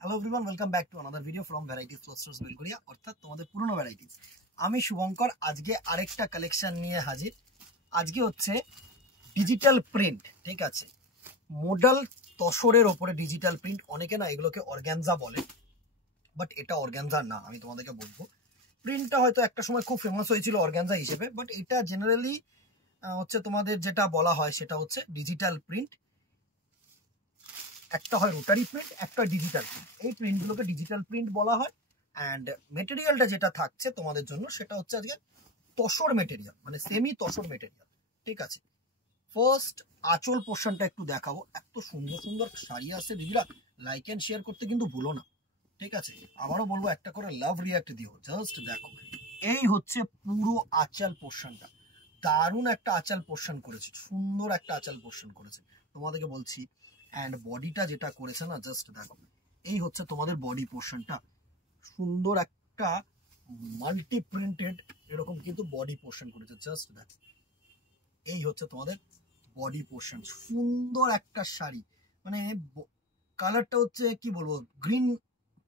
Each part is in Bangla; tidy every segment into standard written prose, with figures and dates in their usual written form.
Hello everyone, welcome back to another video from varieties closters Belgharia, অর্থাৎ তোমাদের পুরনো ভ্যারাইটিস। আমি শুভঙ্কর আজকে আরেকটা কালেকশন নিয়ে হাজির। আজকে হচ্ছে ডিজিটাল প্রিন্ট, ঠিক আছে, মডেল তসরের ওপরে ডিজিটাল প্রিন্ট। অনেকে না এগুলোকে অর্গ্যানজা বলে, বাট এটা অর্গ্যানজা না। আমি তোমাদেরকে বলবো, প্রিন্টটা হয়তো একটা সময় খুব ফেমাস হয়েছিল অর্গ্যানজা হিসেবে, বাট এটা জেনারেলি হচ্ছে তোমাদের যেটা বলা হয় সেটা হচ্ছে ডিজিটাল প্রিন্ট। একটা হয় রোটারি প্রিন্ট, একটা ডিজিটাল প্রিন্ট। এই প্রিন্টগুলোকে ডিজিটাল প্রিন্ট বলা হয়। অ্যান্ড মেটেরিয়ালটা যেটা থাকছে তোমাদের জন্য সেটা হচ্ছে আজকে তসর মেটেরিয়াল, মানে সেমি তসর মেটেরিয়াল, ঠিক আছে। ফার্স্ট আঁচল পোর্শনটা একটু দেখাবো। এত সুন্দর সুন্দর শাড়ি আছে দিদিরা, লাইক অ্যান্ড শেয়ার করতে কিন্তু ভুলো না, ঠিক আছে। আবারও বলবো, একটা করে লাভ রিয়াক্ট দিও। জাস্ট দেখো, এই হচ্ছে পুরো আঁচল পোর্শনটা। দারুণ একটা আঁচল পোর্শন করেছে, সুন্দর একটা আঁচল পোর্শন করেছে, তোমাদেরকে বলছি। অ্যান্ড বডিটা যেটা করেছে না, জাস্ট দেখো, এই হচ্ছে তোমাদের বডি পোর্শনটা। সুন্দর একটা মাল্টি প্রিন্টেড এরকম কিন্তু বডি পোর্শন করেছে। জাস্ট দেখো, এই হচ্ছে তোমাদের বডি পোর্শন। সুন্দর একটা শাড়ি, মানে কালারটা হচ্ছে কি বলবো, গ্রিন,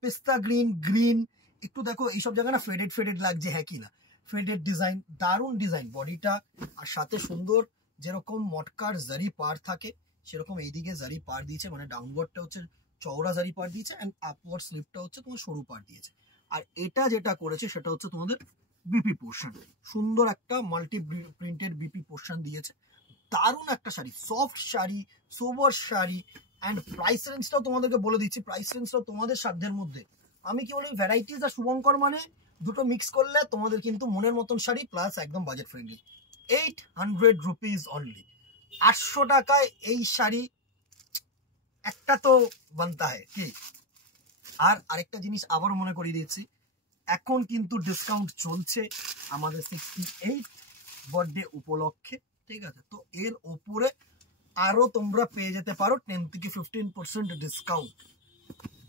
পেস্তা গ্রিন, গ্রিন একটু দেখো। এইসব জায়গায় না ফেডেড ফেডেড লাগছে, হ্যাঁ কি না, ফেডেড ডিজাইন, দারুণ ডিজাইন বডিটা। আর সাথে সুন্দর যেরকম মটকার জারি পার থাকে সেরকম এইদিকে জারি পার দিয়েছে, মানে ডাউনওয়ার্ডটা হচ্ছে চওড়া জারি পার দিয়েছে, অ্যান্ড আপওয়ার্ড স্লিপটা হচ্ছে তোমার সরু পার দিয়েছে। আর এটা যেটা করেছে সেটা হচ্ছে তোমাদের বিপি পোর্শন। সুন্দর একটা মাল্টি প্রিন্টেড বিপি পোর্শন দিয়েছে। দারুণ একটা sari, soft sari, sober sari. And price রেঞ্জটাও তোমাদেরকে বলে দিচ্ছি, প্রাইস রেঞ্জটাও তোমাদের সাধ্যের মধ্যে। আমি কি বলি, ভ্যারাইটিস আর শুভঙ্কর মানে দুটো মিক্স করলে তোমাদের কিন্তু মনের মতন শাড়ি, প্লাস একদম বাজেট ফ্রেন্ডলি। 800 rupees only. 800 টাকায় এই শাড়ি একটা তো বানতা হয় কি। আর আরেকটা জিনিস আবার মনে করিয়ে দিচ্ছি, এখন কিন্তু ডিসকাউন্ট চলছে আমাদের 68 বার্থডে উপলক্ষে, ঠিক আছে। তো এর ওপরে আরো তোমরা পেয়ে যেতে পারো 10 থেকে 15% ডিসকাউন্ট।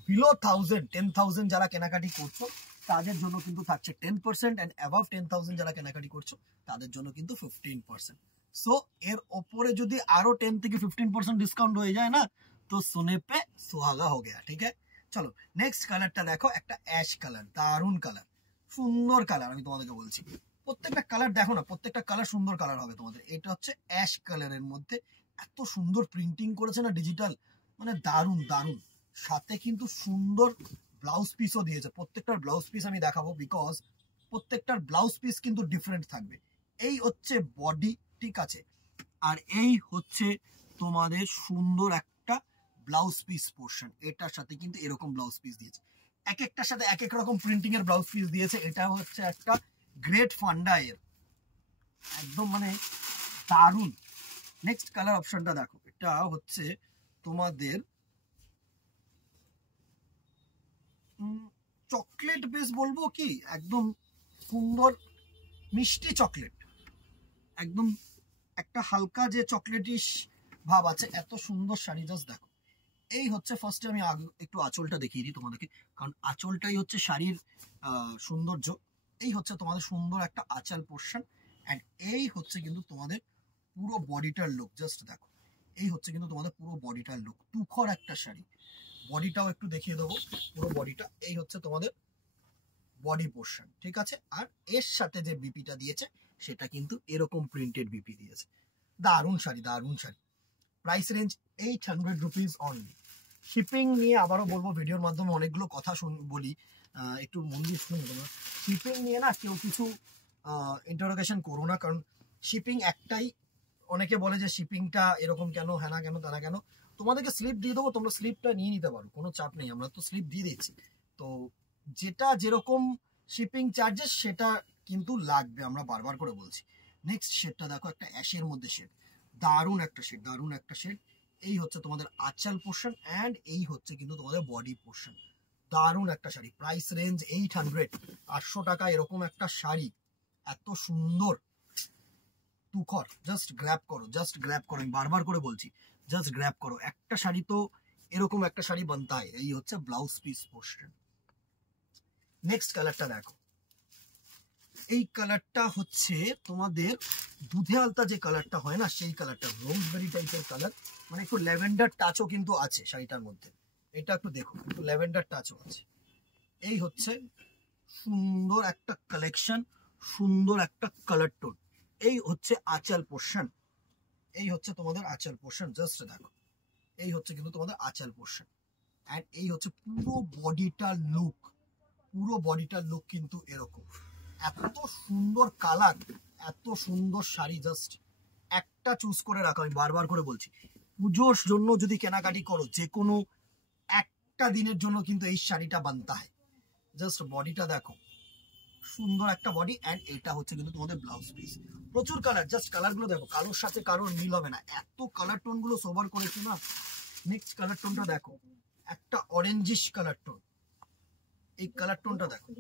বিলো 10,000 যারা কেনাকাটি করছো তাদের জন্য কিন্তু থাকছে 10%, অ্যান্ড অ্যাবাভ 10,000 যারা কেনাকাটি করছো তাদের জন্য কিন্তু 15%। সো এর ওপরে যদি আরো 10 থেকে 15% ডিসকাউন্ট হয়ে যায় না, তো সোনে পে সোহাগা হয়ে গেয়া, ঠিক আছে। চলো নেক্সট কালারটা দেখো, একটা অ্যাশ কালার, দারুণ কালার, সুন্দর কালার। আমি তোমাদেরকে বলছি, প্রত্যেকটা কালার দেখো না, প্রত্যেকটা কালার সুন্দর কালার হবে তোমাদের। এটা হচ্ছে অ্যাশ কালারের মধ্যে এত সুন্দর প্রিন্টিং করেছে না ডিজিটাল, মানে দারুণ দারুণ। সাথে কিন্তু সুন্দর ব্লাউজ পিসও দিয়েছে। প্রত্যেকটার ব্লাউজ পিস আমি দেখাবো, বিকজ প্রত্যেকটার ব্লাউজ পিস কিন্তু ডিফারেন্ট থাকবে। এই হচ্ছে বডি, ঠিক আছে, আর এই হচ্ছে তোমাদের সুন্দর একটা ব্লাউজ পিস পোর্শন। এটার সাথে কিন্তু এরকম ব্লাউজ পিস দিয়েছে, এক একটার সাথে এক এক রকম প্রিন্টিং এর ব্লাউজ পিস দিয়েছে। এটা হচ্ছে একটা গ্রেট ফান্ডা এর, একদম মানে দারুণ। নেক্সট কালার অপশনটা দেখো, এটা হচ্ছে তোমাদের চকলেট বেস বলবো কি, একদম সুন্দর মিষ্টি চকলেট, একদম একটা হালকা যে চকলেটিশ ভাব আছে। এত সুন্দর শাড়ি, জাস্ট দেখো। এই হচ্ছে ফার্স্টে আমি একটু আঁচলটা দেখিয়ে দিই তোমাদেরকে, কারণ আঁচলটাই হচ্ছে শাড়ির সৌন্দর্য। এই হচ্ছে তোমাদের সুন্দর একটা আঁচল পোর্শন, অ্যান্ড এই হচ্ছে কিন্তু তোমাদের পুরো বডিটার লুক। জাস্ট দেখো, এই হচ্ছে কিন্তু তোমাদের পুরো বডিটার লুক। তুখর একটা শাড়ি, বডিটাও একটু দেখিয়ে দেবো, পুরো বডিটা। এই হচ্ছে তোমাদের বডি পোর্শন, ঠিক আছে। আর এর সাথে যে বিপিটা দিয়েছে সেটা কিন্তু এরকম প্রিন্টেড বিপি দিয়েছে। দারুণ শাড়ি, দারুণ sari. Price range 800 rupees only. Shipping নিয়ে আবারও বলবো, ভিডিওর মাধ্যমে অনেকগুলো কথা বলি, একটু মন দিয়ে শুনে তোমরা। শিপিং নিয়ে না কেউ কিছু ইন্টারোগেশন করো না, কারণ শিপিং একটাই। অনেকে বলে যে শিপিংটা এরকম কেন, হ্যাঁ না কেন, তা না কেন। তোমাদেরকে স্লিপ দিয়ে দেবো, তোমরা স্লিপটা নিয়ে নিতে পারো, কোনো চাপ নেই, আমরা তো স্লিপ দিয়ে দিচ্ছি। তো যেটা যেরকম শিপিং চার্জেস সেটা কিন্তু লাগবে, আমরা বারবার করে বলছি। নেক্সট শেডটা দেখো, একটা অ্যাশের মধ্যে শেড, দারুণ একটা শেড, দারুণ একটা শেড। এই হচ্ছে তোমাদের আঁচল পোর্শন, অ্যান্ড এই হচ্ছে কিন্তু তোমাদের বডি পোর্শন। দারুণ একটা শাড়ি। প্রাইস রেঞ্জ 800, 800 টাকা এরকম একটা শাড়ি, এত সুন্দর তুখর। জাস্ট গ্র্যাব করো, জাস্ট গ্র্যাব করো, আমি বারবার করে বলছি, জাস্ট গ্র্যাব করো। একটা শাড়ি তো এরকম একটা শাড়ি বানতা হয়। এই হচ্ছে ব্লাউজ পিস পোর্শন। নেক্সট কালারটা দেখো, এই কালারটা হচ্ছে তোমাদের দুধে আলতা যে কালারটা হয় না, সেই কালারটা, রোজবেরি টাইপের কালার, মানে একটু ল্যাভেন্ডার টাচও কিন্তু আছে শাড়িটার মধ্যে। এটা একটু দেখো, একটু ল্যাভেন্ডার টাচও আছে। এই হচ্ছে সুন্দর একটা কালেকশন, সুন্দর একটা কালার টোন। এই হচ্ছে আঁচল পোর্শন, এই হচ্ছে তোমাদের আঁচল পোর্শন, জাস্ট দেখো এই হচ্ছে কিন্তু তোমাদের আঁচল পোর্শন। এন্ড এই হচ্ছে পুরো বডিটার লুক, পুরো বডিটার লুক কিন্তু এরকম। এত সুন্দর কালার, এত সুন্দর শাড়ি, জাস্ট একটা চুজ করে রাখো। আমি বারবার করে বলছি, পুজোর জন্য যদি কেনাকাটি করো, যে কোনো একটা দিনের জন্য কিন্তু এই শাড়িটা বানতে হয়। জাস্ট বডিটা দেখো, সুন্দর একটা বডি। এন্ড এটা হচ্ছে কিন্তু তোমাদের ব্লাউজ পিস। প্রচুর কালার, জাস্ট কালার গুলো দেখো, কালোর সাথে কারোর মিল হবে না, এত কালার টোন গুলো সোবার করেছে না। নেক্সট কালার টোনটা দেখো, একটা অরেঞ্জিশ কালার টোন। এই কালার টোনটা দেখো,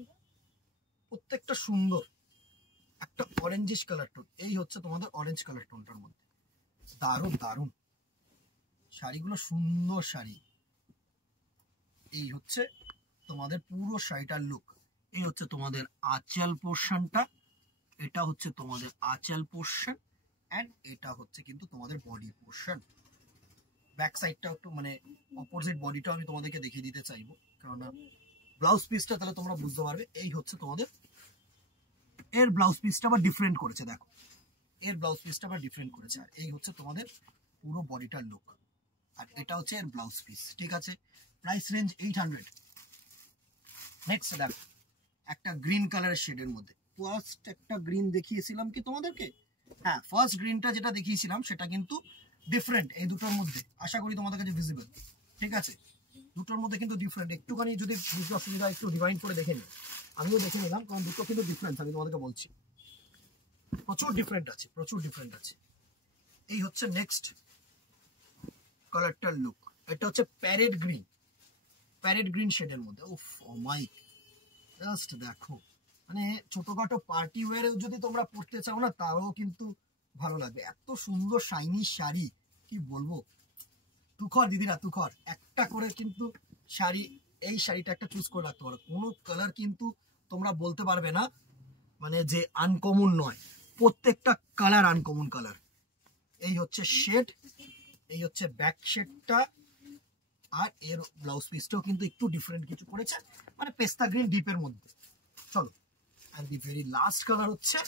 প্রত্যেকটা সুন্দর, একটা অরেঞ্জিশ কালার টোন। এই হচ্ছে তোমাদের অরেঞ্জ কালার টোনটার মধ্যে, দারুণ দারুণ শাড়িগুলো, সুন্দর শাড়ি। এই হচ্ছে তোমাদের পুরো শাড়িটার লুক। এই হচ্ছে তোমাদের আঁচল পোর্শনটা, এটা হচ্ছে তোমাদের আঁচল পোর্শন, এন্ড এটা হচ্ছে কিন্তু তোমাদের বডি পোর্শন। ব্যাক সাইডটা একটু মানে অপোজিট বডিটা আমি তোমাদেরকে দেখিয়ে দিতে চাইবো, কারণ ব্লাউজ পিসটা তাহলে তোমরা বুঝতে পারবে। এই হচ্ছে তোমাদের এর ব্লাউজ পিসটা আবার ডিফারেন্ট করেছে, দেখো এর ব্লাউজ পিসটা আবার ডিফারেন্ট করেছে। আর এই হচ্ছে তোমাদের পুরো বডিটার লুক, আর এটা হচ্ছে এর ব্লাউজ পিস, ঠিক আছে। Price range 800। নেক্সট দেখো একটা গ্রিন কালারের শেডের মধ্যে। ফার্স্ট একটা গ্রিন দেখিয়েছিলাম কি তোমাদেরকে, হ্যাঁ ফার্স্ট গ্রিনটা যেটা দেখিয়েছিলাম সেটা কিন্তু ডিফারেন্ট এই দুটোর মধ্যে, আশা করি তোমাদের কাছে ভিজিবল, ঠিক আছে। দুটোর মধ্যে কিন্তু ডিফারেন্ট, একটুখানি যদি বুঝতে অসুবিধা একটু রিভাইন্ড করে দেখে নিই। আমিও দেখে নিলাম, কারণ দুটো কিন্তু ডিফারেন্স, আমি তোমাদেরকে বলছি প্রচুর ডিফারেন্ট আছে, প্রচুর ডিফারেন্ট আছে। এই হচ্ছে নেক্সট কালারটার লুক, এটা হচ্ছে প্যারেট গ্রিন, প্যারেট গ্রিন শেডের মধ্যে। উফ ও মাই, জাস্ট দেখো, মানে ছোটখাটো পার্টি ওয়্যারেও যদি তোমরা পড়তে চাও না, তাও কিন্তু ভালো লাগবে। এত সুন্দর শাইনি শাড়ি, কি বলবো। তুখর দিদিরা, তুখর একটা করে কিন্তু শাড়ি, এই শাড়িটা একটা চুজ করে রাখতে পারো। কোনো কালার কিন্তু তোমরা বলতে পারবে না মানে যে আনকমন নয়, প্রত্যেকটা কালার আনকমন কালার। এই হচ্ছে শেড, এই হচ্ছে ব্যাক শেডটা, আর এর ব্লাউজ পিসটাও কিন্তু একটু ডিফারেন্ট কিছু করেছে, মানে পেস্তা গ্রিন ডিপের মধ্যে। চলো, আর দি ভেরি লাস্ট কালার হচ্ছে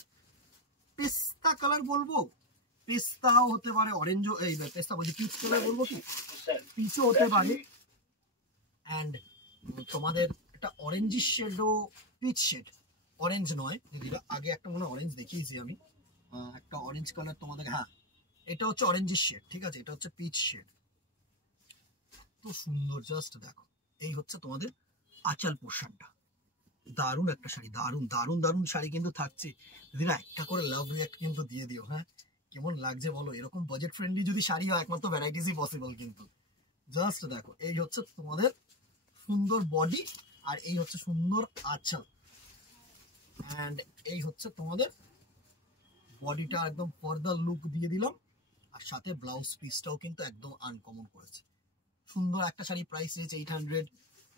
পেস্তা কালার, বলবো পেস্তাও হতে পারে, অরেঞ্জও, এই পেস্তা বলছি পিচ কালার বলবো, কি পিচও হতে পারে। অ্যান্ড তোমাদের একটা অরেঞ্জিশ শেডও, পিচ শেড, অরেঞ্জ নয় দিদিরা, আগে একটা মনে অরেঞ্জ দেখিয়েছি আমি, একটা অরেঞ্জ কালার তোমাদের, হ্যাঁ এটা হচ্ছে অরেঞ্জিশ শেড, ঠিক আছে, এটা হচ্ছে পিচ শেড। তো সুন্দর, জাস্ট দেখো এই হচ্ছে তোমাদের আঁচল পোর্শনটা। দারুণ একটা শাড়ি, দারুণ দারুণ দারুণ শাড়ি কিন্তু থাকছে দিদিরা। একটা করে লাভ রিয়াক্ট কিন্তু দিয়ে দিও, হ্যাঁ কেমন লাগছে বলো। এরকম বাজেট ফ্রেন্ডলি যদি শাড়ি হয়, একমাত্র ভ্যারাইটিসই পসিবল কিন্তু। জাস্ট দেখো, এই হচ্ছে তোমাদের সুন্দর বডি, আর এই হচ্ছে সুন্দর আঁচল, অ্যান্ড এই হচ্ছে তোমাদের বডিটা একদম ফর্দার লুক দিয়ে দিলাম, আর সাথে ব্লাউজ পিসটাও কিন্তু একদম আনকমন করেছে। সুন্দর একটা শাড়ি, প্রাইস রেঞ্জ 800,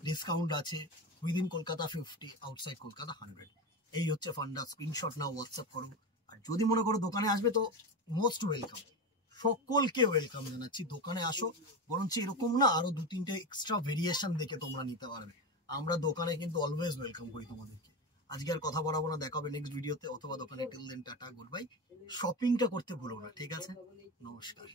ডিসকাউন্ট আছে, উইদিন কলকাতা 50, আউটসাইড কলকাতা 100। এই হচ্ছে ফান্ডা, স্ক্রিনশট নাও, হোয়াটসঅ্যাপ করো। আর যদি মনে করো দোকানে আসবে, তো মোস্ট ওয়েলকাম, সকলকে ওয়েলকাম জানাচ্ছি, দোকানে আসো। বরঞ্চ এরকম না, আরো 2-3টে এক্সট্রা ভেরিয়েশন দেখে তোমরা নিতে পারবে। আমরা দোকানে কিন্তু অলওয়েজ ওয়েলকাম করি তোমাদেরকে। আজকে আর কথা বলাবো না, দেখা হবে নেক্সট ভিডিওতে অথবা দোকানে। Till then tata, good bye. শপিংটা করতে ভুলো না, ঠিক আছে, নমস্কার।